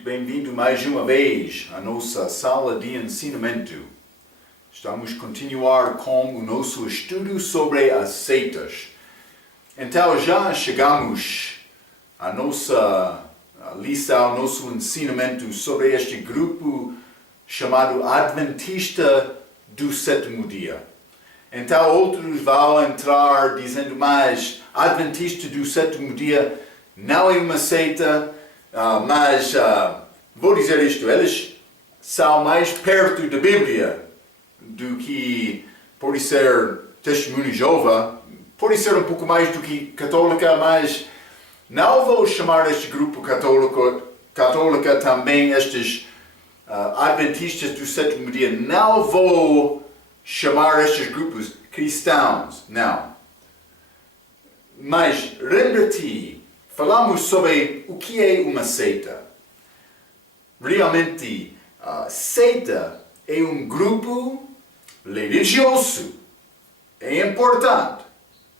muito bem-vindo mais uma vez à nossa sala de ensinamento. Estamos a continuar com o nosso estudo sobre as seitas. Então já chegamos à nossa lição, ao nosso ensinamento sobre este grupo chamado Adventista do Sétimo Dia. Então outros vão entrar dizendo, mas Adventista do Sétimo Dia não é uma seita, mas vou dizer isto, eles são mais perto da Bíblia do que pode ser Testemunho de Jeová, pode ser um pouco mais do que católica, mas não vou chamar este grupo católica também estes Adventistas do Sétimo Dia, não vou chamar estes grupos cristãos, não. Mas lembra-te, falamos sobre o que é uma seita. Realmente, seita é um grupo religioso. É importante.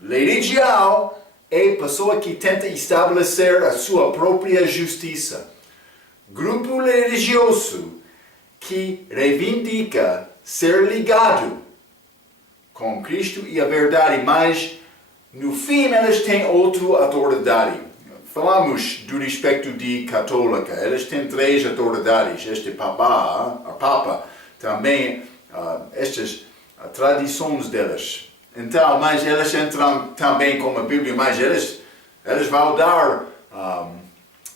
Religião é a pessoa que tenta estabelecer a sua própria justiça. Grupo religioso que reivindica ser ligado com Cristo e a verdade, mas no fim eles têm outra autoridade. Falamos do respeito de católica, eles têm três autoridades, este Papa, também estas tradições deles. Então, mas eles entram também com a Bíblia, mas eles vão dar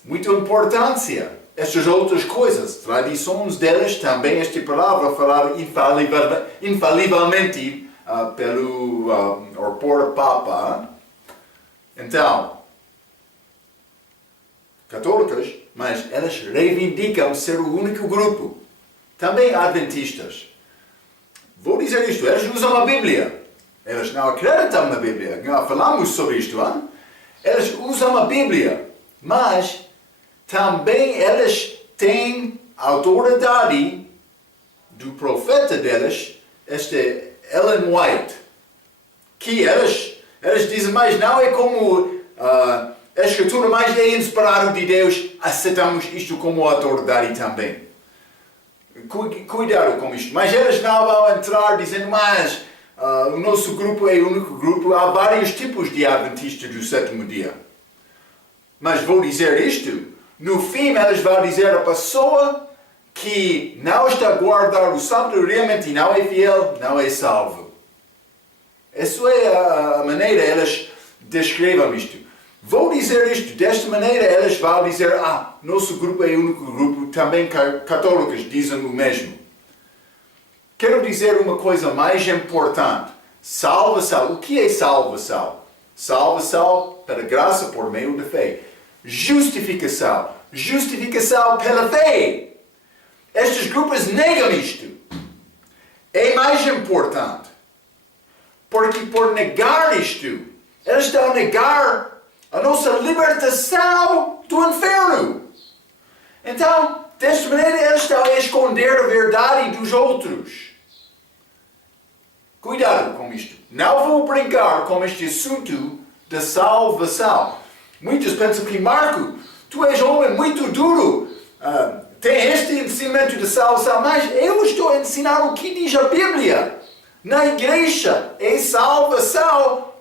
muita importância a estas outras coisas. Tradições deles também, esta palavra falar infalivelmente por Papa. Então, católicas, mas elas reivindicam ser o único grupo. Também adventistas. Vou dizer isto, eles usam a Bíblia. Eles não acreditam na Bíblia. Já falamos sobre isto, hein? Eles usam a Bíblia, mas também eles têm a autoridade do profeta deles, este Ellen White, que eles dizem, mas não é como a Escritura, mas é inspirado de Deus, aceitamos isto como autoridade também. Cuidado com isto. Mas eles não vão entrar dizendo, mas o nosso grupo é o único grupo. Há vários tipos de Adventistas do Sétimo Dia. Mas vou dizer isto, no fim eles vão dizer a pessoa que não está a guardar o sábado realmente não é fiel, não é salvo. Essa é a maneira eles descrevem isto. Vou dizer isto, desta maneira eles vão dizer, nosso grupo é o único grupo, também católicos dizem o mesmo. Quero dizer uma coisa mais importante. Salvação. O que é salvação? Salvação pela graça por meio da fé. Justificação. Justificação pela fé. Estes grupos negam isto. É mais importante. Porque por negar isto, eles estão a negar a nossa libertação do inferno. Então, desta maneira, eles estão a esconder a verdade dos outros. Cuidado com isto. Não vou brincar com este assunto da salvação. Muitos pensam que, Marco, tu és um homem muito duro. Tem este ensinamento de salvação, mas eu estou a ensinar o que diz a Bíblia. Na igreja é salvação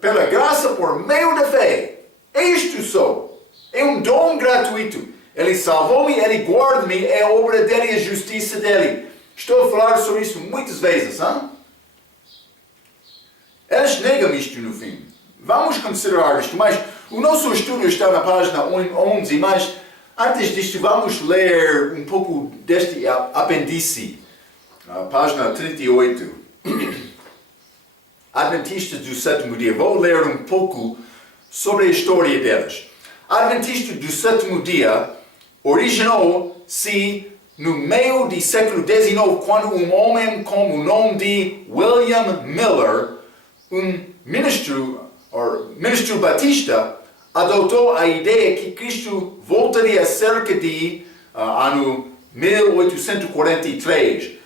pela graça por meio da fé. Isto sou. É um dom gratuito. Ele salvou-me, Ele guarda-me, é a obra dele e a justiça dele. Estou a falar sobre isso muitas vezes. Hein? Eles negam isto no fim. Vamos considerar isto, mas o nosso estudo está na página 11, mas antes disto vamos ler um pouco deste apêndice. Página 38. Adventistas do Sétimo Dia. Vou ler um pouco sobre a história deles. Adventista do Sétimo Dia originou-se no meio do século XIX, quando um homem com o nome de William Miller, um ministro batista, adotou a ideia que Cristo voltaria cerca de ano 1843.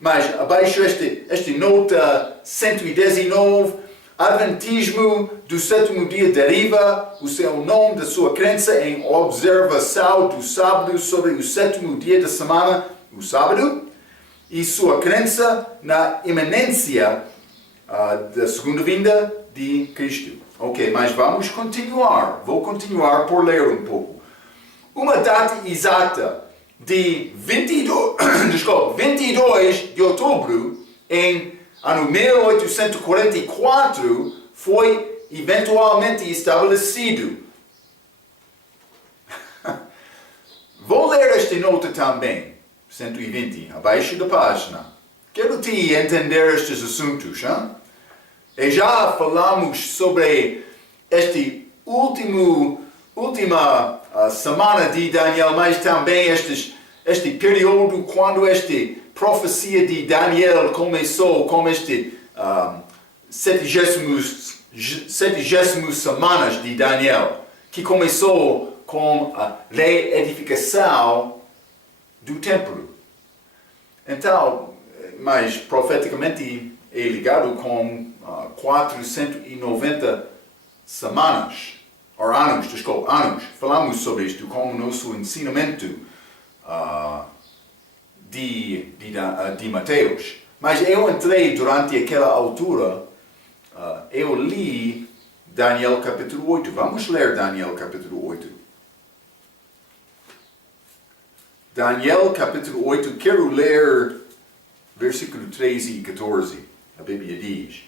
Mas abaixo esta nota 119, Adventismo do sétimo dia deriva o seu nome da sua crença em observação do sábado sobre o sétimo dia da semana, o sábado, e sua crença na iminência da segunda vinda de Cristo. Ok, mas vamos continuar. Vou continuar por ler um pouco. Uma data exata de 22 de outubro em ano 1844 foi eventualmente estabelecido. Vou ler esta nota também, 120, abaixo da página. Quero te entender estes assuntos. Hein? E já falamos sobre este última semana de Daniel, mas também este período quando esta profecia de Daniel começou com este 70 semanas de Daniel, que começou com a reedificação do templo. Então, mas profeticamente é ligado com 490 semanas, ou anos. Falamos sobre isto como nosso ensinamento de Mateus. Mas eu entrei durante aquela altura, eu li Daniel capítulo 8. Vamos ler Daniel capítulo 8. Daniel capítulo 8, quero ler versículo 13 e 14. A Bíblia diz: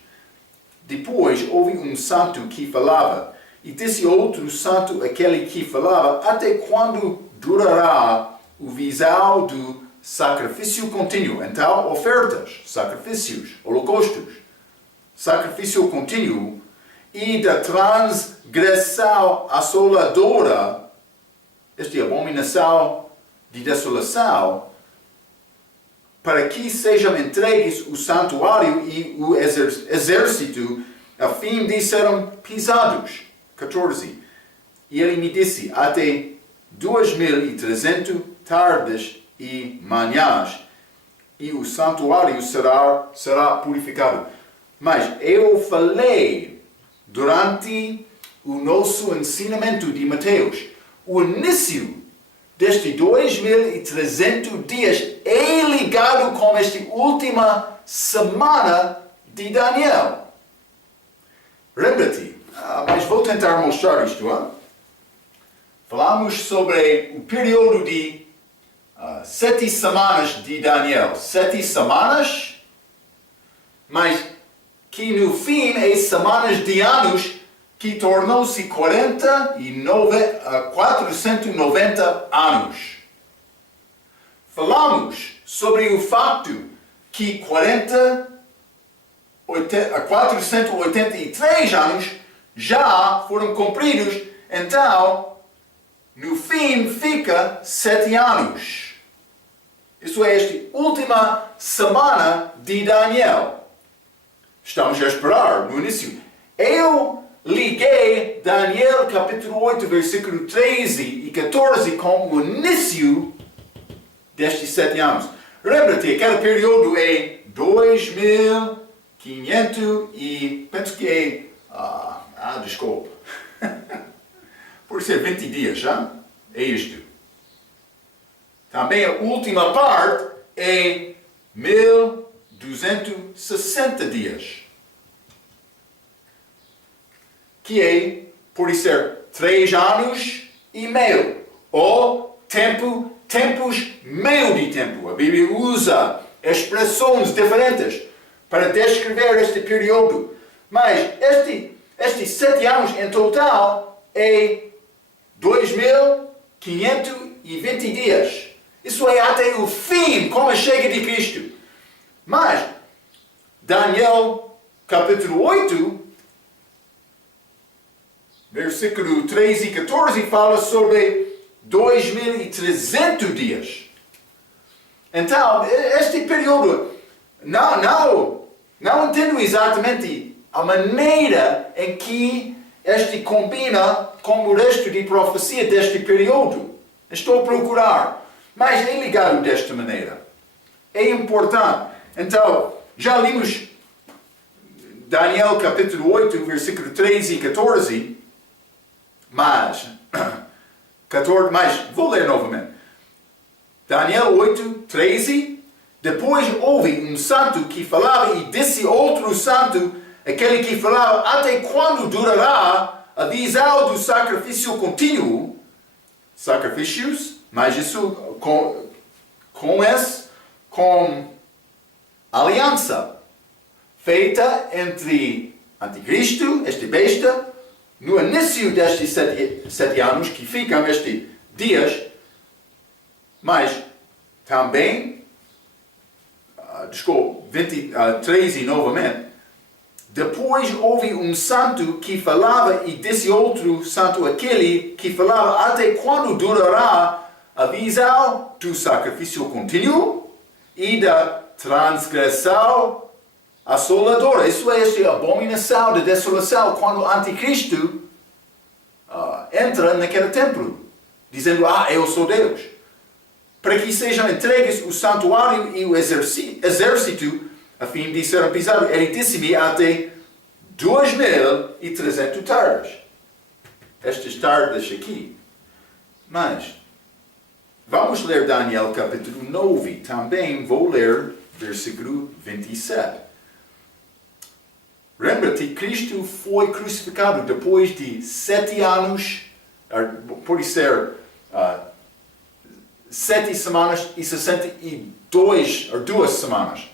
Depois houve um santo que falava, e disse outro santo aquele que falava, até quando durará o visão do sacrifício contínuo? Então, ofertas, sacrifícios, holocaustos, sacrifício contínuo, e da transgressão assoladora, esta abominação de desolação, para que sejam entregues o santuário e o exército, a fim de serem pisados. 14. E ele me disse, até 2.300 tardes e manhãs, e o santuário será purificado. Mas eu falei durante o nosso ensinamento de Mateus, o início deste 2.300 dias é ligado com esta última semana de Daniel. Lembra-te, mas vou tentar mostrar isto. Hein? Falamos sobre o período de 7 semanas de Daniel. 7 semanas, mas que no fim é semanas de anos, que tornou-se 490 anos. Falamos sobre o fato que 483 anos já foram cumpridos, então, no fim, fica 7 anos. Isso é esta última semana de Daniel. Estamos a esperar no início. Eu liguei Daniel capítulo 8, versículo 13 e 14 com o início destes 7 anos. Lembra-te, aquele período é 2.500 e penso que é... desculpa. Por ser 20 dias, já? É isto. Também a última parte é 1.260 dias. Que é, por ser 3 anos e meio. Ou tempos meio de tempo. A Bíblia usa expressões diferentes para descrever este período. Mas estes 7 anos em total é 2.520 dias. Isso é até o fim, como a chega de Cristo. Mas, Daniel capítulo 8, versículo 13 e 14, fala sobre 2.300 dias. Então, este período, não entendo exatamente a maneira em que este combina com o resto de profecia deste período. Estou a procurar, mas é ligado desta maneira. É importante. Então, já lemos Daniel capítulo 8, versículo 13 e 14, mas vou ler novamente. Daniel 8, 13, depois houve um santo que falava e disse outro santo, aquele que falava, até quando durará a visão do sacrifício contínuo? Sacrifícios, mas isso com aliança feita entre Anticristo, este besta, no início destes 7 anos, que ficam estes dias, mas também, 13 novamente, depois houve um santo que falava e desse outro santo, aquele que falava, até quando durará a visão do sacrifício contínuo e da transgressão assoladora. Isso é esta abominação de desolação, quando o anticristo entra naquele templo, dizendo, eu sou Deus. Para que sejam entregues o santuário e o exército, a fim de serem pisados. Ele disse-me até 2.300 tardes. Estas tardes aqui. Mas, vamos ler Daniel capítulo 9. Também vou ler versículo 27. Lembra-te, Cristo foi crucificado depois de 7 anos, pode ser 7 semanas e 62, ou 2 semanas.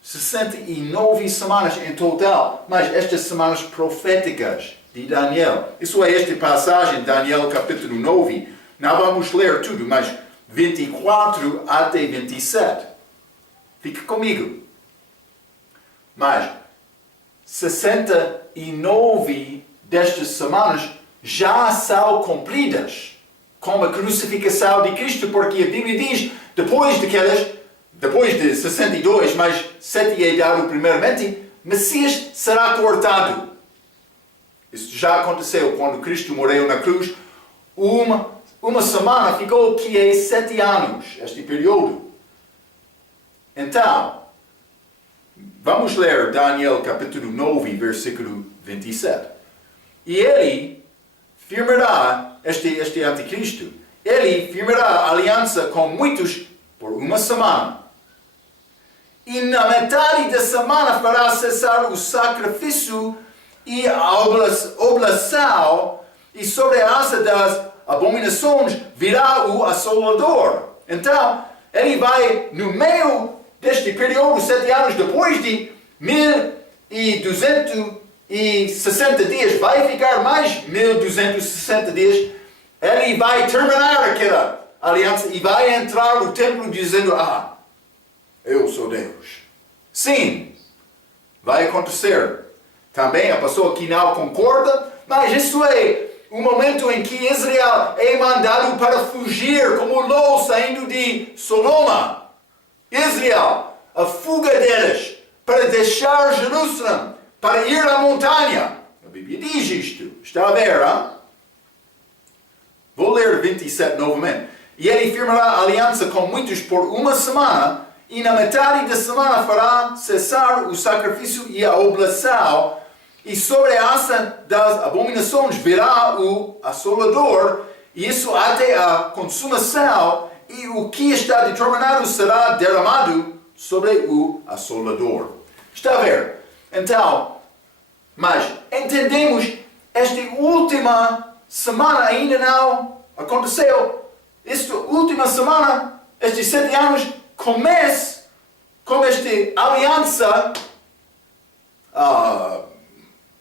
69 semanas em total, mas estas semanas proféticas de Daniel. Isso é esta passagem, Daniel capítulo 9. Não vamos ler tudo, mas 24 até 27. Fique comigo. Mas 69 destas semanas já são cumpridas com a crucificação de Cristo, porque a Bíblia diz, depois de 62, mas 7 é dado primeiramente, Messias será cortado. Isso já aconteceu quando Cristo morreu na cruz. Uma semana ficou que é 7 anos, este período. Então, vamos ler Daniel capítulo 9, versículo 27. E ele firmará, este anticristo, ele firmará aliança com muitos por uma semana. E na metade da semana fará cessar o sacrifício e a oblação, e sobre a asa das abominações virá o assolador. Então, ele vai, no meio deste período, 7 anos depois de 1260 dias, vai ficar mais 1260 dias, ele vai terminar aquela aliança e vai entrar no templo dizendo, eu sou Deus. Sim, vai acontecer. Também a pessoa que não concorda, mas isso é o momento em que Israel é mandado para fugir, como Ló saindo de Sodoma. Israel, a fuga deles, para deixar Jerusalém, para ir à montanha. A Bíblia diz isto. Está a ver, hein? Vou ler 27 novamente. E ele firmará aliança com muitos por uma semana, e na metade da semana fará cessar o sacrifício e a oblação, e sobre a asa das abominações virá o assolador, e isso até a consumação, e o que está determinado será derramado sobre o assolador. Está a ver? Então, mas entendemos, esta última semana ainda não aconteceu. Esta última semana, estes 7 anos, começa com esta aliança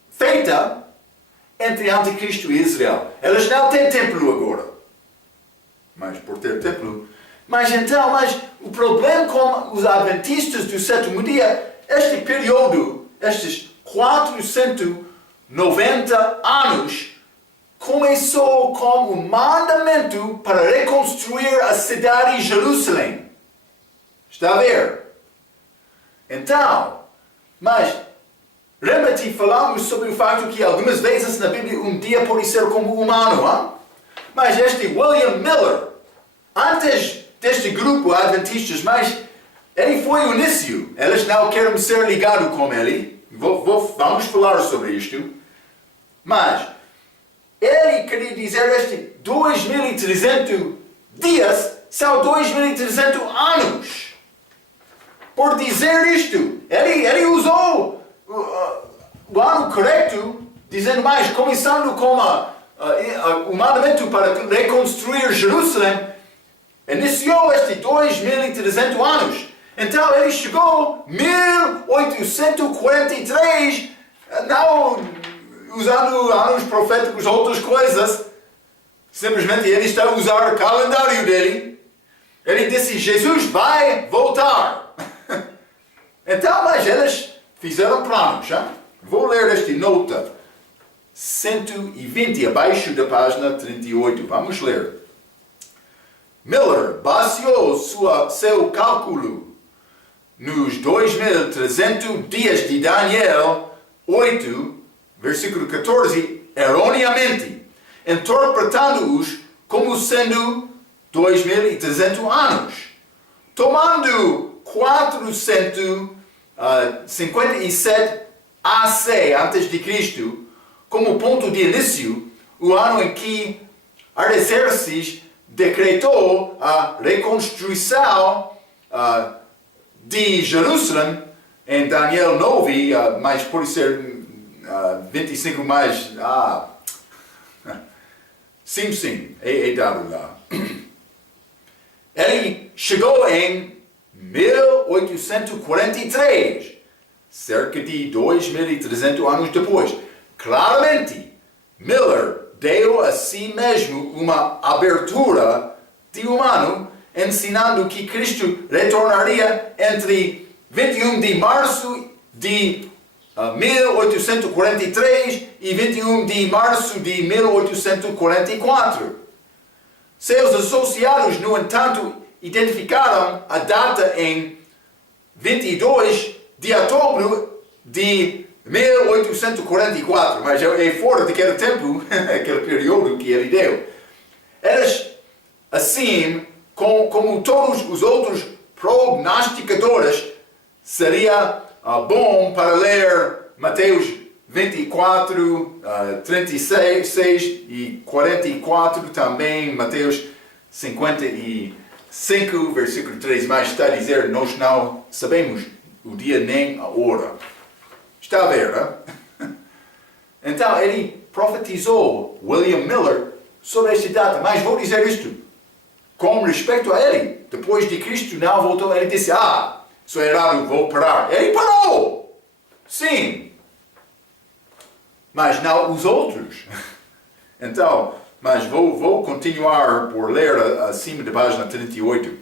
feita entre Anticristo e Israel. Eles não têm templo agora. Mas por ter templo. Mas o problema com os adventistas do sétimo dia, este período, estes 490 anos, começou com o mandamento para reconstruir a cidade de Jerusalém. Está a ver? Então, mas lembra-te, falamos sobre o facto que algumas vezes na Bíblia um dia pode ser como humano, hein? Mas este William Miller, antes deste grupo adventistas, mas ele foi o início. Eles não querem ser ligados com ele. vamos falar sobre isto, mas ele queria dizer este 2.300 dias são 2.300 anos. Por dizer isto, ele usou o ano correto, dizendo mais, começando com o mandamento para reconstruir Jerusalém, iniciou este 2.300 anos. Então ele chegou 1843, não usando anos proféticos ou outras coisas, simplesmente ele está a usar o calendário dele. Ele disse, Jesus vai voltar. Então, mas eles fizeram planos. Hein? Vou ler esta nota 120, abaixo da página 38. Vamos ler. Miller baseou seu cálculo nos 2.300 dias de Daniel 8, versículo 14, erroneamente, interpretando-os como sendo 2.300 anos. Tomando 457 AC, antes de Cristo, como ponto de início, o ano em que Artaxerxes decretou a reconstrução de Jerusalém, em Daniel 9, mas pode ser 25 mais... sim, é dado lá. Ele chegou em 1843, cerca de 2.300 anos depois. Claramente, Miller deu a si mesmo uma abertura de um ano, ensinando que Cristo retornaria entre 21 de março de 1843 e 21 de março de 1844. Seus associados, no entanto, identificaram a data em 22 de outubro de 1844, mas é fora daquele tempo, aquele período que ele deu. Eles, assim, como todos os outros prognosticadores, seria bom para ler Mateus 24, 36 e 44 também, Mateus 55, versículo 3, mas está a dizer, nós não sabemos o dia nem a hora. Está a ver, né? Então, ele profetizou, William Miller, sobre esta data, mas vou dizer isto, com respeito a ele, depois de Cristo não voltou, ele disse, isso é errado, vou parar. Ele parou! Sim. Mas não os outros. Então, mas vou continuar por ler acima da página 38.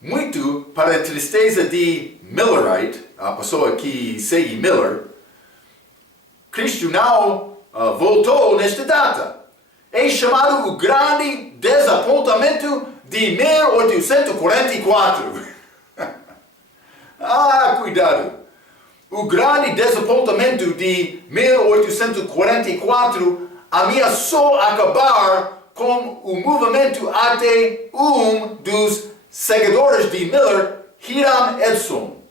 Muito para a tristeza de Millerite, a pessoa que segue Miller, Cristo não voltou nesta data. É chamado o grande desapontamento de 1844. Cuidado! O grande desapontamento de 1844 ameaçou acabar com o movimento até um dos seguidores de Miller, Hiram Edson.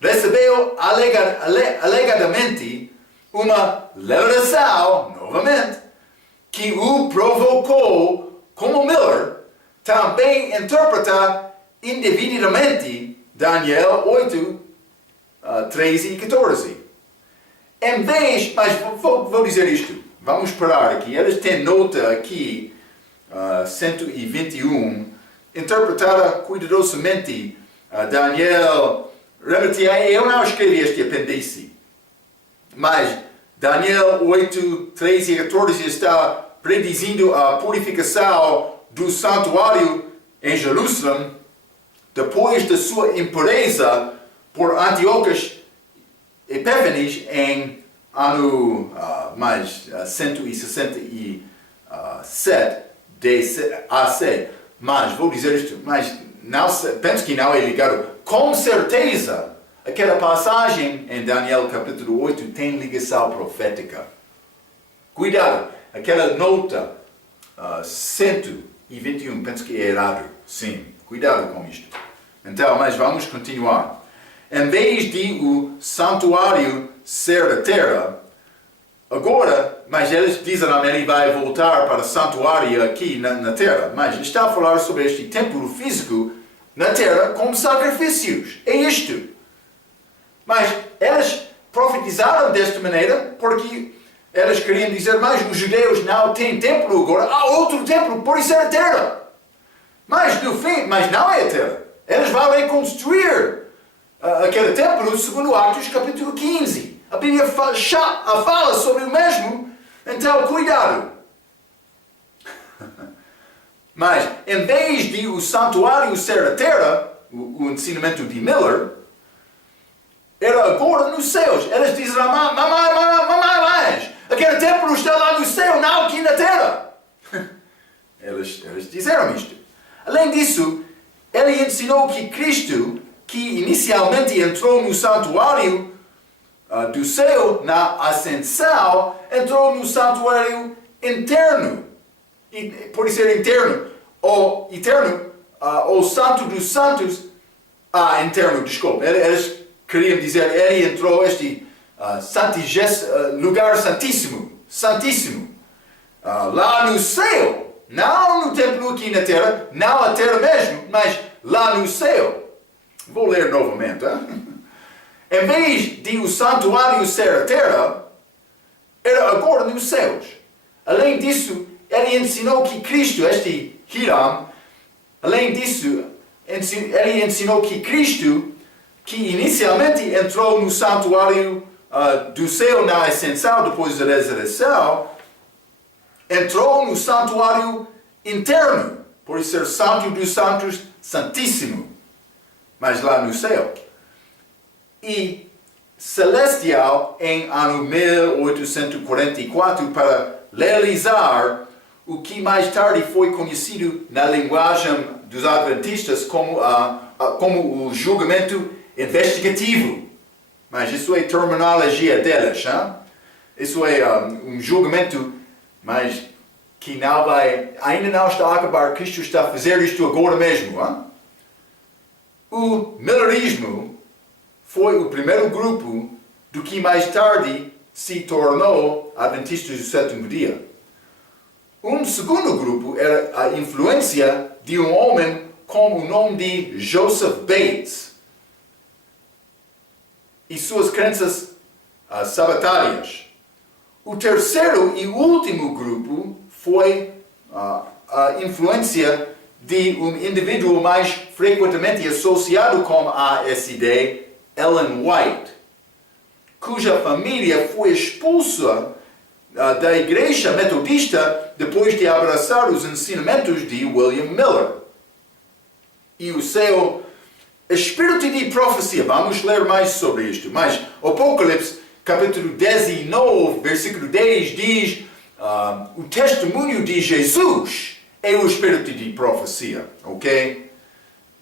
Recebeu alegadamente uma revelação, novamente, que o provocou, como Miller, também interpreta indevidamente Daniel 8, 13 e 14. Em vez, mas vou dizer isto, vamos parar aqui, eles têm nota aqui, 121, interpretada cuidadosamente, Daniel, eu não escrevi este apêndice, mas Daniel 8, 13 e 14 está predizindo a purificação do santuário em Jerusalém depois da sua impureza por Antíoco Epífanes em ano 167 AC. Mas vou dizer isto, mas não, penso que não é ligado. Com certeza, aquela passagem em Daniel capítulo 8 tem ligação profética. Cuidado, aquela nota 121, penso que é errado. Sim, cuidado com isto. Então, mas vamos continuar. em vez de o santuário ser da terra, agora, mas eles dizem que ele vai voltar para o santuário aqui na terra, mas ele está a falar sobre este templo físico na terra como sacrifícios. É isto. Mas eles profetizaram desta maneira porque eles queriam dizer, mas os judeus não têm templo agora, há outro templo, por isso é a terra. Mas no fim, mas não é a terra. Eles vão reconstruir aquele templo segundo Atos capítulo 15. A Bíblia fala sobre o mesmo, então cuidado. Mas em vez de o santuário ser a terra, o ensinamento de Miller, era agora nos céus. Eles dizem, mas aquele templo está lá no céu, não aqui na terra. Eles disseram isto. Além disso, ele ensinou que Cristo, que inicialmente entrou no santuário do céu, na ascensão, entrou no santuário interno. E, por ser interno, ou eterno, ou santo dos santos, interno, desculpa. Eles queriam dizer, ele entrou este lugar santíssimo, lá no céu, não no templo aqui na terra, não a terra mesmo, mas lá no céu. Vou ler novamente. Em vez de o santuário ser a terra, era agora nos céus. Além disso, ele ensinou que Cristo, este Hiram, além disso, ele ensinou que Cristo, que inicialmente entrou no santuário do céu na ascensão depois da ressurreição, entrou no santuário interno, por ser santo dos santos, santíssimo, mas lá no céu. E celestial em ano 1844 para realizar o que mais tarde foi conhecido na linguagem dos adventistas como o julgamento investigativo. Mas isso é a terminologia deles. Hein? Isso é um julgamento, mas que ainda não está a acabar. Cristo está a fazer isto agora mesmo. Hein? O Millerismo foi o primeiro grupo do que mais tarde se tornou Adventistas do Sétimo Dia. Um segundo grupo era a influência de um homem com o nome de Joseph Bates e suas crenças sabatárias. O terceiro e último grupo foi a influência de um indivíduo mais frequentemente associado com a ASD, Ellen White, cuja família foi expulsa da igreja metodista depois de abraçar os ensinamentos de William Miller. E o seu espírito de profecia, vamos ler mais sobre isto, mas Apocalipse, capítulo 19, versículo 10, diz o testemunho de Jesus é o espírito de profecia, ok?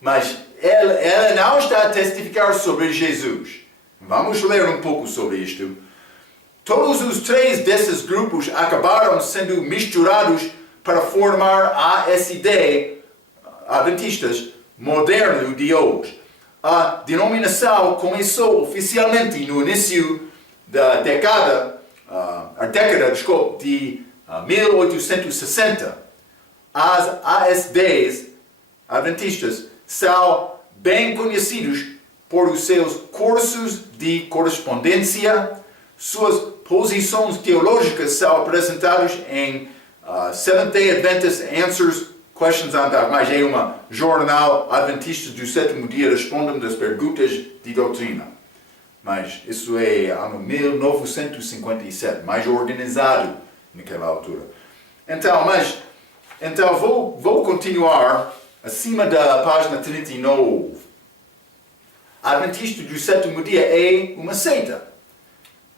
Mas ela não está a testificar sobre Jesus. Vamos ler um pouco sobre isto. Todos os três desses grupos acabaram sendo misturados para formar a ASD, Adventistas, moderno de hoje. A denominação começou oficialmente no início da década de 1860. As ASDs, Adventistas, são bem conhecidos por os seus cursos de correspondência. Suas posições teológicas são apresentadas em Seventh-day Adventist Answers Questions on Doubt, mas é um jornal adventista do sétimo dia respondendo às perguntas de doutrina. Mas isso é ano 1957, mais organizado naquela altura. Então vou continuar acima da página 39. Adventista do sétimo dia é uma seita.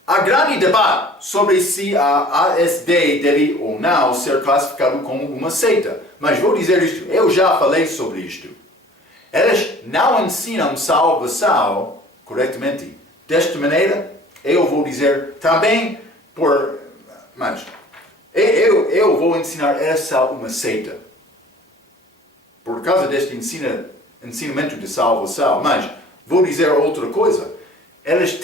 Há grande debate sobre se a ASD deve ou não ser classificado como uma seita. Mas vou dizer isto, eu já falei sobre isto. Eles não ensinam salvação corretamente. Desta maneira, eu vou dizer também mas eu vou ensinar essa uma seita. Por causa deste ensinamento de salvação. Mas vou dizer outra coisa. Eles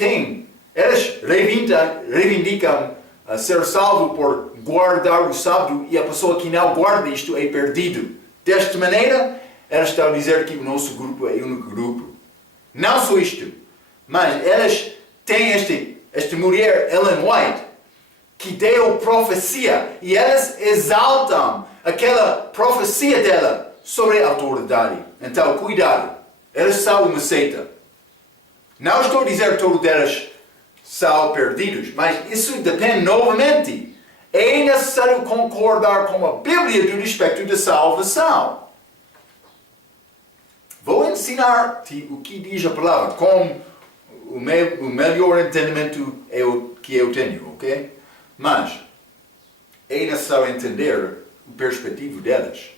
reivindicam ser salvo por guardar o sábado e a pessoa que não guarda isto é perdido. Desta maneira, eles estão a dizer que o nosso grupo é o único grupo. Não só isto, mas eles têm esta mulher, Ellen White, que deu profecia e eles exaltam aquela profecia dela sobre a autoridade. Então, cuidado, eles são uma seita. Não estou a dizer que todos eles são perdidos, mas isso depende novamente. É necessário concordar com a Bíblia do respeito da salvação. Vou ensinar-te o que diz a palavra, com o melhor entendimento que eu tenho, ok? Mas é necessário entender o perspectivo delas.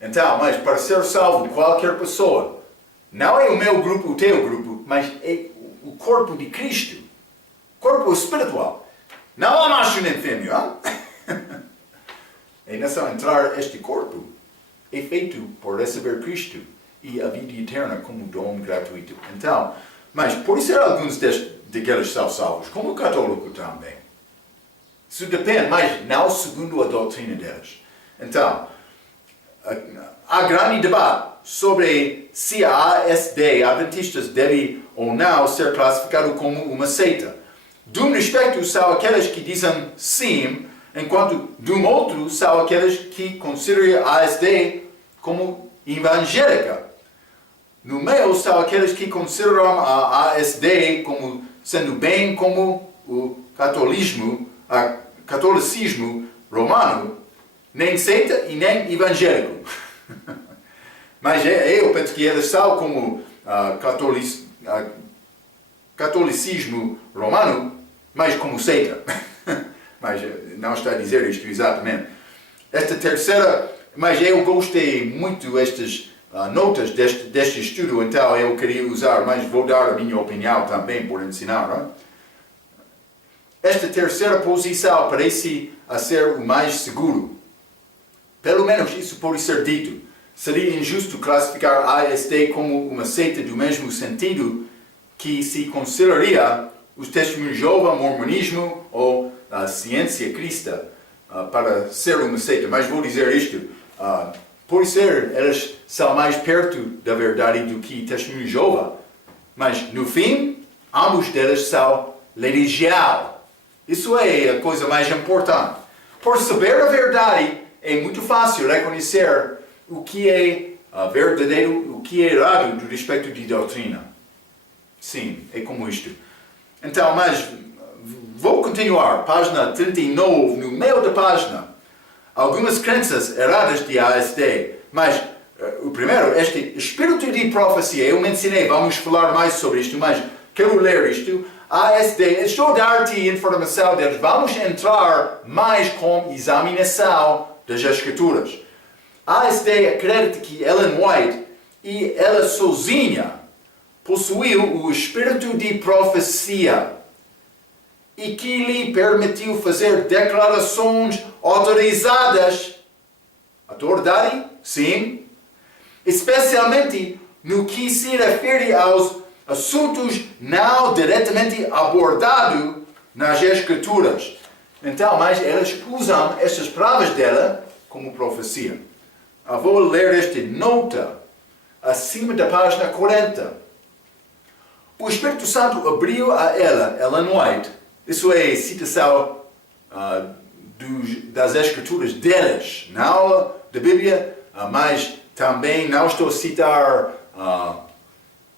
Então, mas para ser salvo qualquer pessoa, não é o meu grupo, o teu grupo, mas é o corpo de Cristo. Corpo espiritual. Não há macho nem fêmea. É necessário entrar este corpo. É feito por receber Cristo e a vida eterna como dom gratuito. Então, mas por isso alguns daqueles são salvos, como o católico também. Isso depende, mas não segundo a doutrina deles. Então, há grande debate sobre se a ASD, adventistas, deve ou não ser classificado como uma seita. De um respeito são aqueles que dizem sim, enquanto de um outro são aqueles que consideram a ASD como evangélica. No meio são aqueles que consideram a ASD como sendo bem como o catolicismo romano, nem seita e nem evangélico. Mas eu penso que eles são como catolicismo romano, mas como seita. Mas não está a dizer isto exatamente. Esta terceira, mas eu gostei muito destas notas deste estudo, então eu queria usar, mas vou dar a minha opinião também por ensinar. Não? Esta terceira posição parece a ser o mais seguro. Pelo menos isso pode ser dito. Seria injusto classificar a ASD como uma seita do mesmo sentido que se consideraria os testemunhos de Jeová, mormonismo ou a ciência cristã para ser uma seita. Mas vou dizer isto, por ser eles são mais perto da verdade do que testemunhos de Jeová, mas no fim, ambos deles são religião. Isso é a coisa mais importante. Por saber a verdade, é muito fácil reconhecer o que é verdadeiro, o que é errado do respeito de doutrina. Sim, é como isto. Então, mas vou continuar. Página 39, no meio da página. Algumas crenças erradas de ASD. Mas, o primeiro, este espírito de profecia. Eu mencionei, vamos falar mais sobre isto, mas quero ler isto. ASD, estou a dar-te informação deles. Vamos entrar mais com examinação das Escrituras. A ASD acredita que Ellen White e ela sozinha possuiu o espírito de profecia e que lhe permitiu fazer declarações autorizadas. Autoridade? Sim. Especialmente no que se refere aos assuntos não diretamente abordados nas Escrituras. Então, mas eles usam estas palavras dela como profecia. Eu vou ler esta nota acima da página 40. O Espírito Santo abriu a ela, Ellen White, isso é citação das Escrituras delas, não da Bíblia, mas também não estou a citar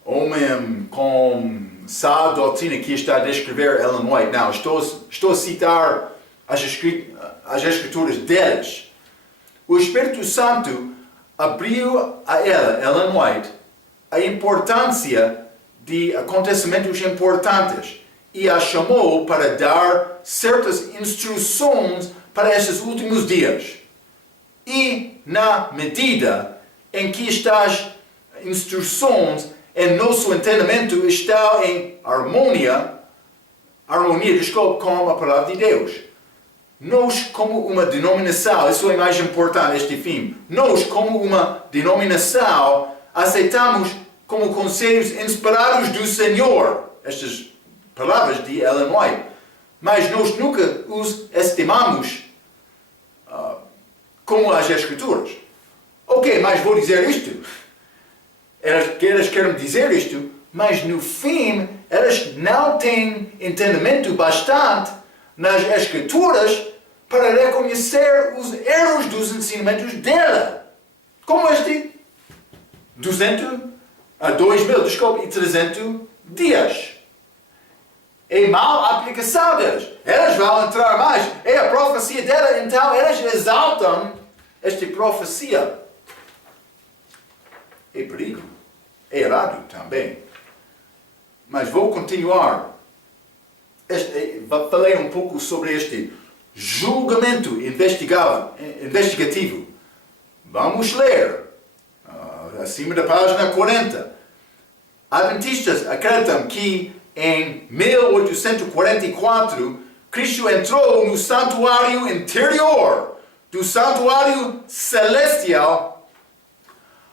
homem com sã doutrina que está a descrever Ellen White, não, estou a citar as Escrituras delas. O Espírito Santo abriu a ela, Ellen White, a importância de acontecimentos importantes e a chamou para dar certas instruções para estes últimos dias. E na medida em que estas instruções em nosso entendimento estão em harmonia com a palavra de Deus. Nós, como uma denominação, isso é mais importante, este fim, nós, como uma denominação, aceitamos como conselhos inspirados do Senhor. Estas palavras de Ellen White. Mas nós nunca os estimamos como as Escrituras. Ok, mas vou dizer isto. Elas querem dizer isto, mas no fim, elas não têm entendimento bastante nas Escrituras para reconhecer os erros dos ensinamentos dela. Como este 300 dias. É mal a aplicação delas. Elas vão entrar mais. É a profecia dela, então elas exaltam esta profecia. É perigo. É errado também. Mas vou continuar. Falei um pouco sobre este julgamento investigativo. Vamos ler. Acima da página 40. Adventistas acreditam que em 1844 Cristo entrou no santuário interior do santuário celestial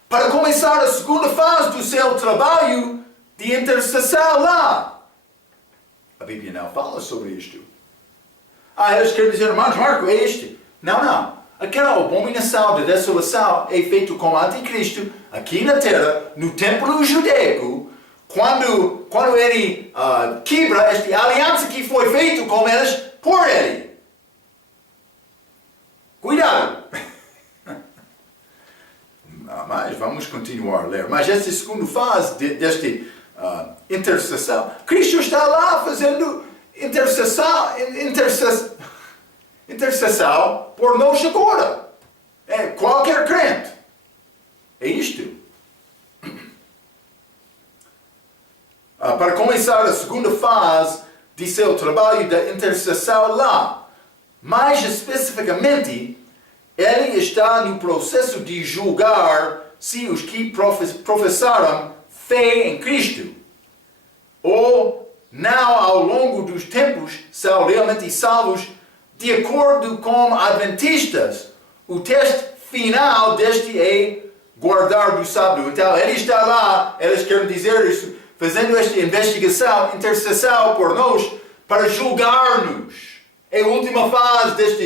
para começar a segunda fase do seu trabalho de intercessão lá. A Bíblia não fala sobre isto. Eles querem dizer, irmãos, Marco, é este. Não. Aquela abominação da desolação é feita com o anticristo aqui na terra, no templo judaico, quando ele quebra esta aliança que foi feita com eles por ele. Cuidado! Mas vamos continuar a ler. Mas esta segunda fase desta intercessão, Cristo está lá fazendo intercessão por nós agora. Qualquer crente. É isto. Para começar a segunda fase de seu trabalho da intercessão lá. Mais especificamente, ele está no processo de julgar se os que professaram fé em Cristo ou não ao longo dos tempos são realmente salvos de acordo com adventistas. O teste final deste é guardar do sábado. Então, ele está lá, eles querem dizer isso, fazendo esta investigação, intercessão por nós, para julgar-nos. É a última fase desta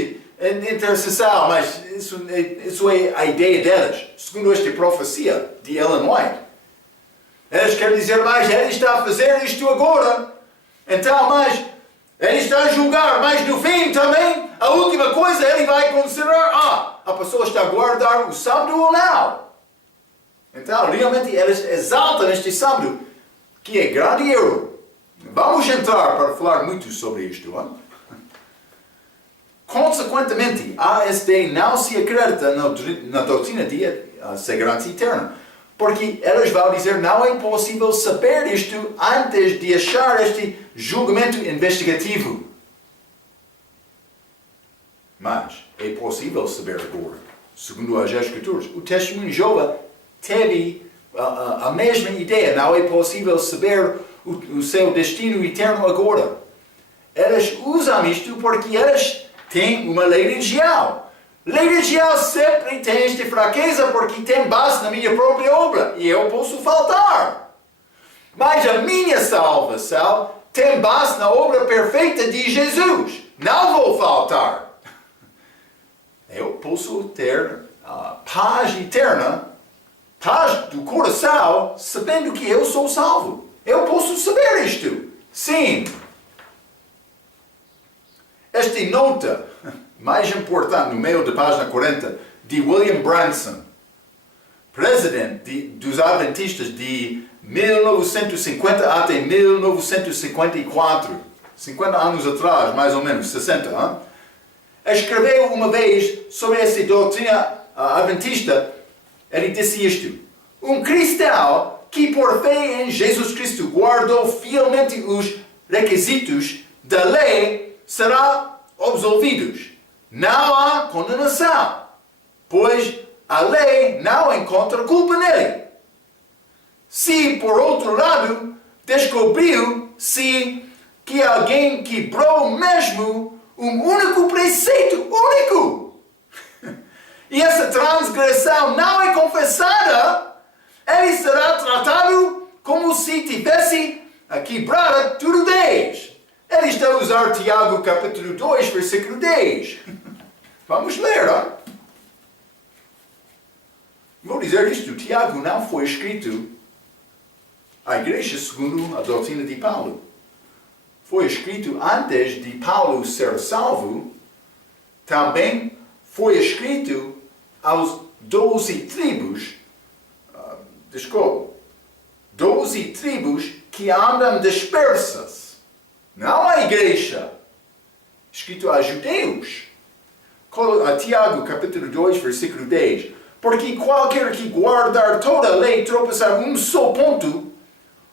intercessão, mas isso é a ideia delas, segundo esta profecia de Ellen White. Eles querem dizer, mas ele está a fazer isto agora. Então, mas ele está a julgar, mas no fim também, a última coisa ele vai considerar, a pessoa está a guardar o sábado ou não. Então, realmente, eles exaltam este sábado, que é grande erro. Vamos entrar para falar muito sobre isto. Hein? Consequentemente, a ASD não se acredita na doutrina de segurança eterna. Porque elas vão dizer, não é possível saber isto antes de achar este julgamento investigativo. Mas é possível saber agora, segundo as Escrituras. O testemunho de Jeová teve a mesma ideia. Não é possível saber o seu destino eterno agora. Elas usam isto porque elas têm uma lei religião. Lei religião sempre tem esta fraqueza porque tem base na minha própria obra e eu posso faltar. Mas a minha salvação tem base na obra perfeita de Jesus. Não vou faltar. Eu posso ter paz eterna, paz do coração, sabendo que eu sou salvo. Eu posso saber isto. Sim. Esta nota mais importante no meio da página 40 de William Branson, presidente dos Adventistas de 1950 até 1954, 50 anos atrás, mais ou menos, 60, hein? Escreveu uma vez sobre essa doutrina adventista. Ele disse isto: um cristão que por fé em Jesus Cristo guardou fielmente os requisitos da lei será absolvido. Não há condenação, pois a lei não encontra culpa nele. Se, por outro lado, descobriu-se que alguém quebrou mesmo um único preceito, único, e essa transgressão não é confessada, ele será tratado como se tivesse quebrado tudo 10. Ele está a usar Tiago capítulo 2, versículo 10. Vamos ler, ó. Vou dizer isto, Tiago não foi escrito à igreja segundo a doutrina de Paulo. Foi escrito antes de Paulo ser salvo, também foi escrito aos 12 tribos, 12 tribos que andam dispersas, não a igreja, escrito a judeus. Tiago capítulo 2, versículo 10. Porque qualquer que guardar toda a lei tropeçar só ponto,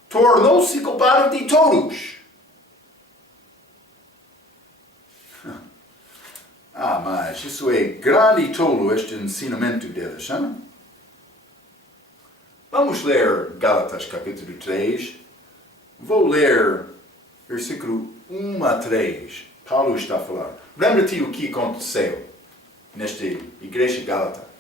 tornou-se culpado de todos. Mas isso é grande e tolo, este ensinamento deles, hein? Vamos ler Gálatas capítulo 3. Vou ler versículo 1 a 3. Paulo está a falar. Lembra-te o que aconteceu nesta igreja Gálata.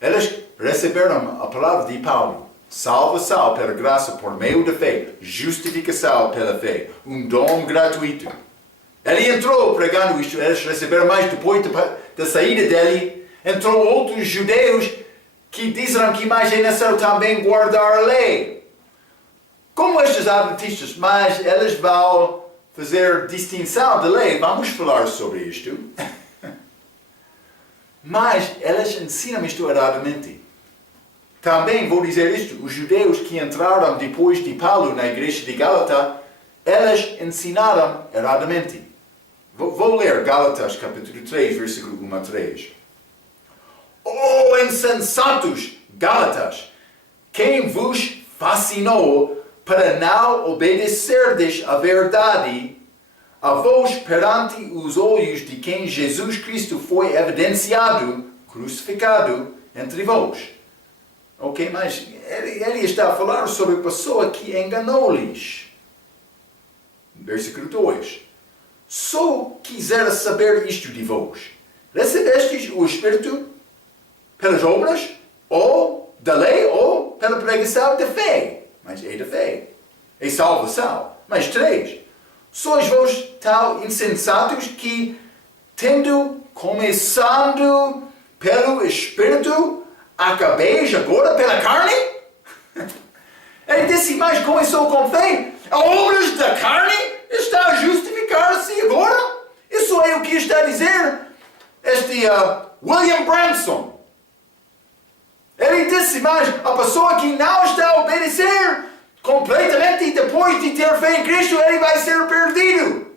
Eles receberam a palavra de Paulo. Salvação pela graça por meio da fé. Justificação pela fé. Dom gratuito. Ele entrou pregando isto. Eles receberam mais depois da saída dele. Entrou outros judeus que disseram que mais é necessário também guardar a lei. Como estes adventistas, mas eles vão fazer distinção da lei. Vamos falar sobre isto. Mas eles ensinam isto erradamente. Também vou dizer isto, os judeus que entraram depois de Paulo na igreja de Gálata, eles ensinaram erradamente. Vou ler Gálatas capítulo 3, versículo 1 a 3. Oh, insensatos Gálatas, quem vos fascinou para não obedecerdes à verdade, a vós perante os olhos de quem Jesus Cristo foi evidenciado, crucificado entre vós. Ok, mas ele está a falar sobre a pessoa que enganou-lhes. Versículo 2. Só quisera saber isto de vós. Recebestes o Espírito pelas obras, ou da lei, ou pela pregação da fé? Mas é da fé. É salvação. Mas 3. Sois vós tão insensatos que, tendo começado pelo Espírito, acabeis agora pela carne? Ele disse, mas começou com fé. A obras da carne está a justificar-se agora? Isso é o que está a dizer este William Branson. Ele disse, mas a pessoa que não está a obedecer completamente depois de ter fé em Cristo, ele vai ser perdido.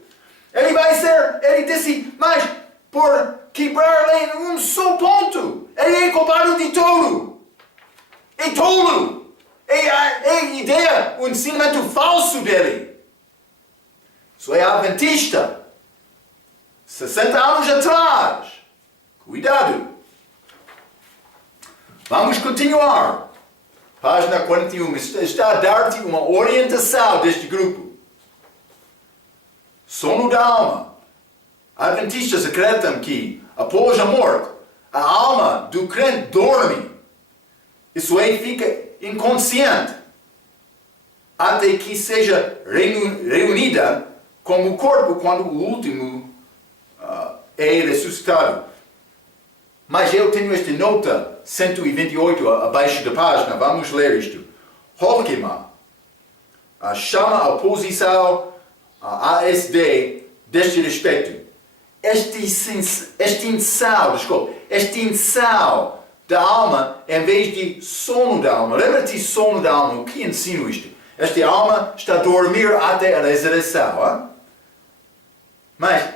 Ele disse, mas por quebrar a lei em só ponto, ele é culpado de tolo. É tolo. É a ideia, o ensinamento falso dele. Isso é adventista. 60 anos atrás. Cuidado. Vamos continuar. Página 41. Está a dar-te uma orientação deste grupo. Sono da alma. Adventistas acreditam que, após a morte, a alma do crente dorme. Isso é, fica inconsciente. Até que seja reunida com o corpo quando o último é ressuscitado. Mas eu tenho esta nota 128 abaixo da página. Vamos ler isto. Holkema chama a oposição à ASD deste respeito. Extinção da alma em vez de sono da alma. Lembra-te sono da alma. O que ensino isto? Esta alma está a dormir até a ressurreição. Hein? Mas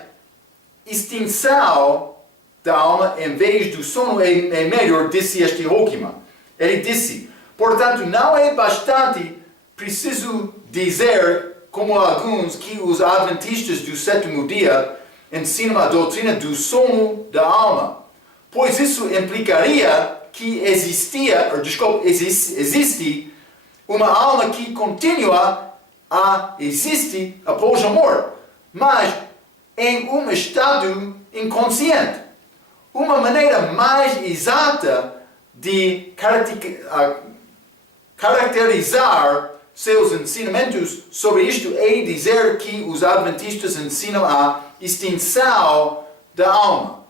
extinção da alma em vez do sono é melhor, disse este Holkema. Ele disse, portanto, não é bastante preciso dizer, como alguns, que os adventistas do sétimo dia ensinam a doutrina do sono da alma, pois isso implicaria que existe uma alma que continua a existir após a morte, mas em um estado inconsciente. Uma maneira mais exata de caracterizar seus ensinamentos sobre isto é dizer que os adventistas ensinam a extinção da alma,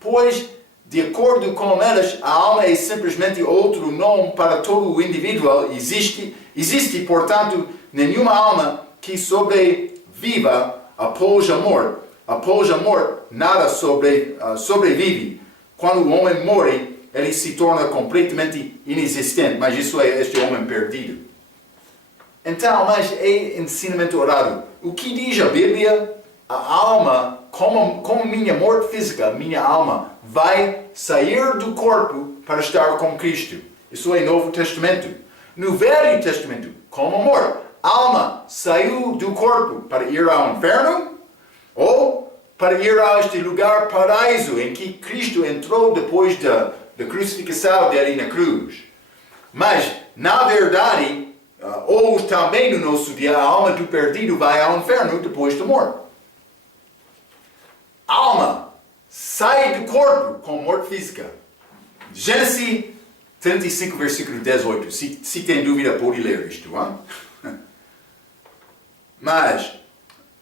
pois, de acordo com eles, a alma é simplesmente outro nome para todo o indivíduo. Existe, portanto, nenhuma alma que sobreviva após a morte. Após a morte, nada sobrevive. Quando o homem morre, ele se torna completamente inexistente, mas isso é este homem perdido. Então, mas é ensinamento errado. O que diz a Bíblia? A alma, como minha morte física, minha alma vai sair do corpo para estar com Cristo. Isso é Novo Testamento. No Velho Testamento, como a morte, a alma saiu do corpo para ir ao inferno ou para ir a este lugar paraíso em que Cristo entrou depois da crucificação dele na cruz. Mas, na verdade, ou também no nosso dia, a alma do perdido vai ao inferno depois da morte. A alma sai do corpo com morte física. Gênesis 35, versículo 18. Se tem dúvida, pode ler isto. Hein? Mas,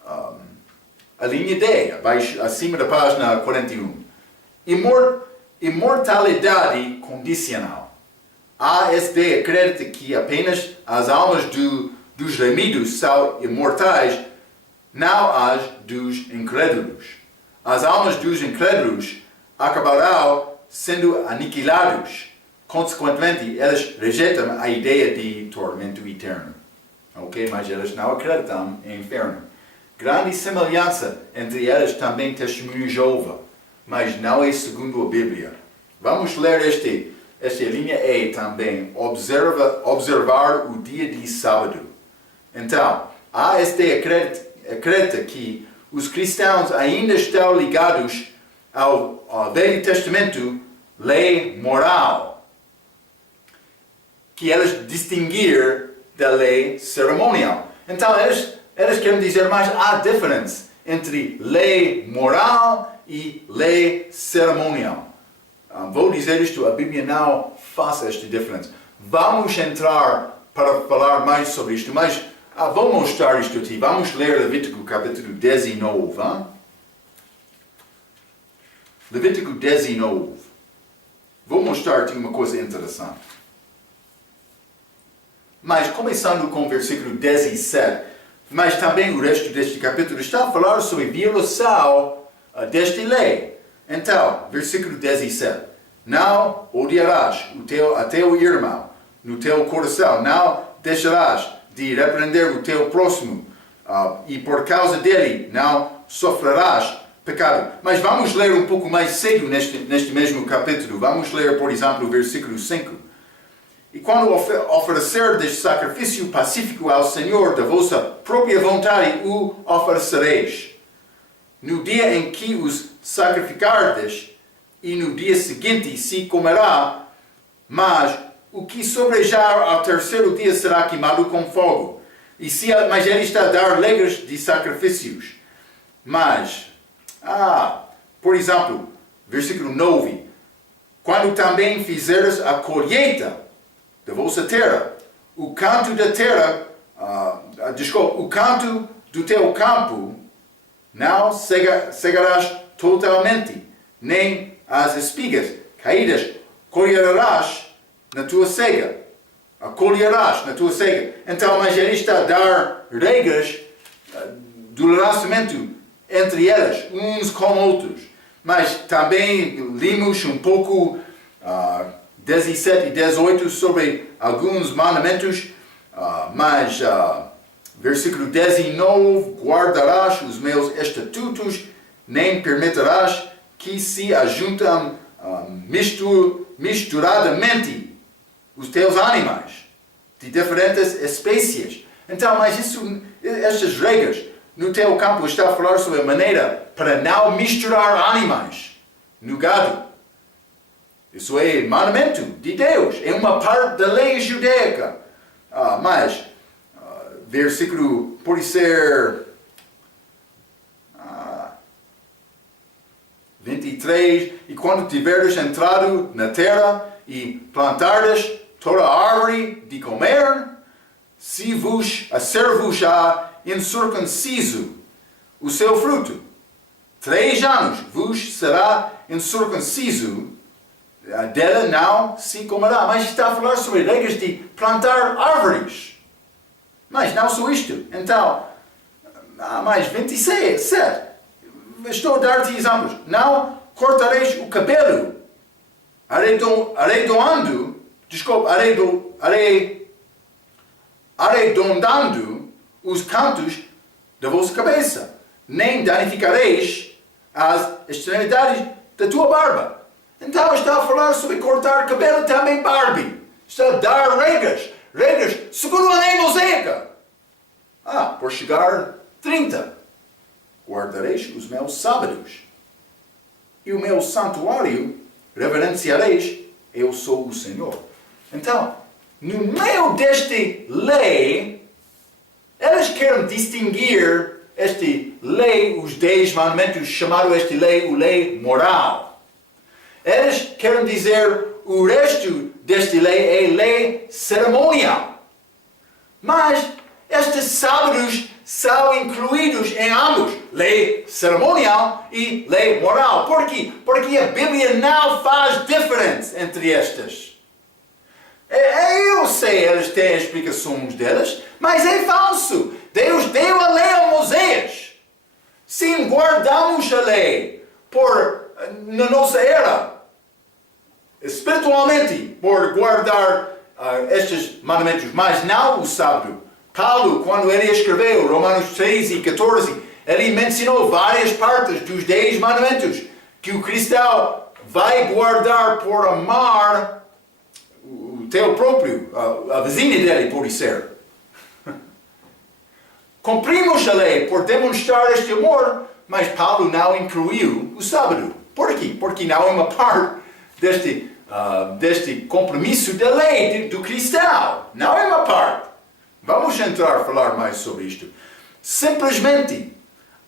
a linha D, abaixo, acima da página 41. Imortalidade condicional. A ASD acredita que apenas as almas dos remidos são imortais, não as dos incrédulos. As almas dos incrédulos acabarão sendo aniquilados. Consequentemente, eles rejeitam a ideia de tormento eterno. Ok? Mas eles não acreditam em inferno. Grande semelhança entre eles também testemunho de Jeová, mas não é segundo a Bíblia. Vamos ler esta linha E também. Observar o dia de sábado. Então, a ASD acredita que os cristãos ainda estão ligados ao Velho Testamento, lei moral, que eles distinguir da lei cerimonial. Então, eles querem dizer, mas há diferença entre lei moral e lei cerimonial. Vou dizer isto, a Bíblia não faz esta diferença. Vamos entrar para falar mais sobre isto, mas vou mostrar isto aqui. Vamos ler Levítico capítulo 19. Hein? Levítico 19. Vou mostrar-te uma coisa interessante. Mas começando com o versículo 17, mas também o resto deste capítulo está a falar sobre violação desta lei. Então, versículo 17. Não odiarás a teu irmão no teu coração, não deixarás de repreender o teu próximo, e por causa dele não sofrerás pecado. Mas vamos ler um pouco mais cedo neste mesmo capítulo. Vamos ler, por exemplo, o versículo 5. E quando oferecerdes sacrifício pacífico ao Senhor, da vossa própria vontade o oferecereis. No dia em que os sacrificardes, e no dia seguinte se comerá, mas o que sobrejar ao terceiro dia será queimado com fogo. Mas ele está a dar regras de sacrifícios. Mas, por exemplo, versículo 9. Quando também fizeres a colheita da vossa terra, o canto da terra, o canto do teu campo, não cegarás totalmente, nem as espigas caídas colherás na tua cega. Colherás na tua cega. Então, mas ele está a dar regras do relacionamento entre eles, uns com outros. Mas também limos um pouco 17 e 18 sobre alguns mandamentos, mas versículo 19, guardarás os meus estatutos, nem permitirás que se ajuntam misturadamente os teus animais de diferentes espécies. Então, mas estas regras no teu campo está a falar sobre a maneira para não misturar animais no gado. Isso é mandamento de Deus, é uma parte da lei judaica. Mas, versículo pode ser 23, e quando tiveres entrado na terra e plantares toda árvore de comer, se vos ser-vos-á incircunciso o seu fruto. 3 anos vos será incircunciso, dela não se comerá. Mas está a falar sobre regras de plantar árvores. Mas não só isto. Então, mais 27. Estou a dar-te exemplos. Não cortareis o cabelo, arredondando os cantos da vossa cabeça, nem danificareis as extremidades da tua barba. Então está a falar sobre cortar cabelo, também barba. Está a dar regras segundo a lei mosaica. Por chegar 30, guardareis os meus sábados, e o meu santuário reverenciareis, eu sou o Senhor. Então, no meio desta lei, eles querem distinguir esta lei, os 10 mandamentos, chamaram esta lei a lei moral. Eles querem dizer o resto desta lei é lei cerimonial. Mas estes sábados são incluídos em ambos, lei cerimonial e lei moral. Por quê? Porque a Bíblia não faz diferença entre estas. Eu sei, eles têm explicações delas, mas é falso. Deus deu a lei a Moisés. Sim, guardamos a lei na nossa era, espiritualmente, por guardar estes mandamentos, mas não o sábado. Paulo, quando ele escreveu Romanos 13 e 14, ele mencionou várias partes dos 10 mandamentos que o cristão vai guardar por amar o teu próprio, a vizinha dele, pode ser. Cumprimos a lei por demonstrar este amor, mas Paulo não incluiu o sábado. Por quê? Porque não é uma parte deste compromisso da lei do cristão. Não é uma parte. Vamos entrar a falar mais sobre isto. Simplesmente,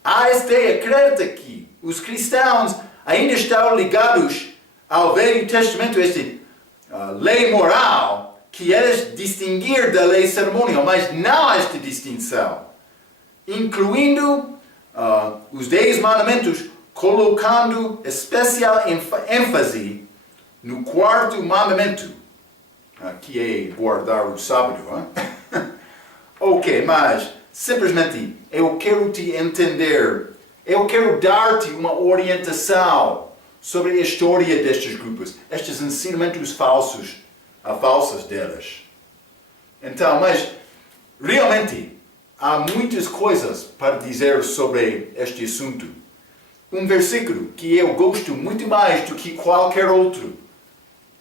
há esta ideia crente que os cristãos ainda estão ligados ao Velho Testamento, esta lei moral, que eles distinguir da lei cerimonial, mas não há esta distinção. Incluindo os 10 mandamentos, colocando especial ênfase no 4º mandamento, que é guardar o sábado. Ok, mas simplesmente eu quero te entender, eu quero dar-te uma orientação sobre a história destes grupos, estes ensinamentos falsos delas. Então, mas realmente há muitas coisas para dizer sobre este assunto. Um versículo que eu gosto muito mais do que qualquer outro,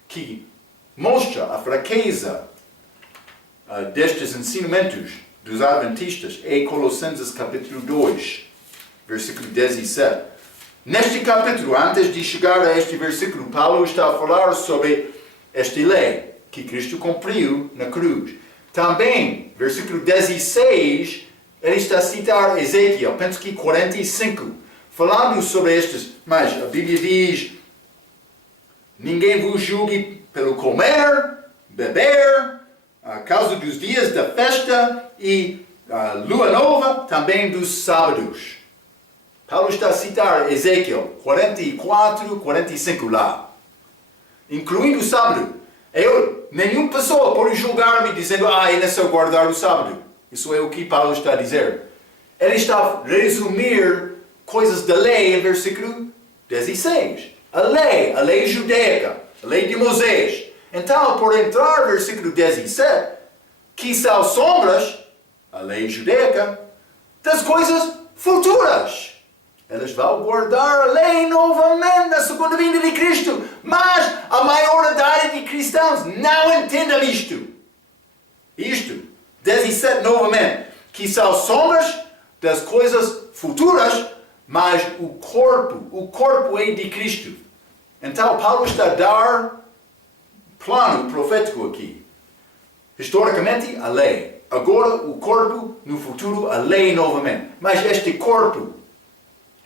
que mostra a fraqueza destes ensinamentos dos adventistas, é Colossenses capítulo 2, versículo 17. Neste capítulo, antes de chegar a este versículo, Paulo está a falar sobre esta lei que Cristo cumpriu na cruz. Também, versículo 16, ele está a citar Ezequiel, penso que 45, falando sobre estes, mas a Bíblia diz: ninguém vos julgue pelo comer, beber, a causa dos dias da festa e a lua nova, também dos sábados. Paulo está a citar Ezequiel 44, 45 lá, incluindo o sábado. Nenhuma pessoa pode julgar-me dizendo: é necessário guardar o sábado. Isso é o que Paulo está a dizer. Ele está a resumir coisas da lei em versículo 16. A lei judaica, a lei de Moisés. Então, por entrar no versículo 17, que são sombras, a lei judaica, das coisas futuras. Eles vão guardar a lei novamente na segunda vinda de Cristo. Mas a maioridade de cristãos não entendem isto. 17 novamente, que são sombras das coisas futuras, mas o corpo é de Cristo. Então, Paulo está a dar plano profético aqui. Historicamente, a lei. Agora, o corpo, no futuro, a lei novamente. Mas este corpo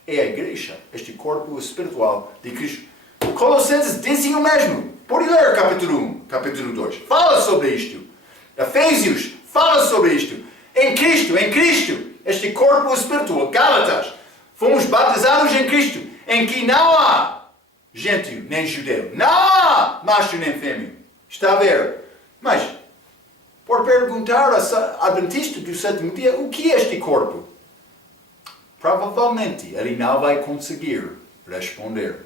é a igreja, este corpo espiritual de Cristo. Colossenses dizem o mesmo. Pode ler capítulo 1. capítulo 2, fala sobre isto. Efésios, fala sobre isto. Em Cristo, este corpo espiritual, Gálatas, fomos batizados em Cristo, em que não há gentio nem judeu, não há macho nem fêmea. Está a ver? Mas, por perguntar a adventista do sétimo dia, o que é este corpo? Provavelmente ele não vai conseguir responder.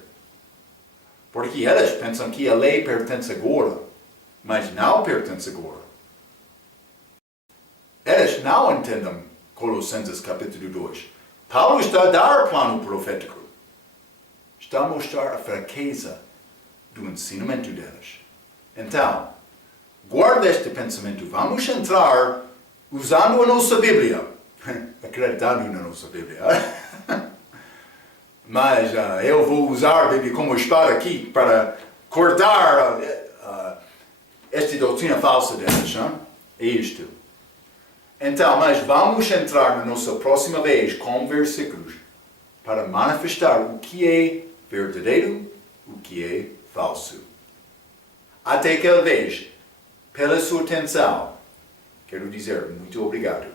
Porque eles pensam que a lei pertence agora, mas não pertence agora. Eles não entendem Colossenses capítulo 2. Paulo está a dar plano profético. Está a mostrar a fraqueza do ensinamento deles. Então, guarda este pensamento. Vamos entrar usando a nossa Bíblia. Acreditando na nossa Bíblia. Mas eu vou usar a Bíblia como espada aqui para cortar esta doutrina falsa deles. É isto. Então, mas vamos entrar na nossa próxima vez com versículos para manifestar o que é verdadeiro, o que é falso. Até aquela vez, pela sua atenção, quero dizer muito obrigado.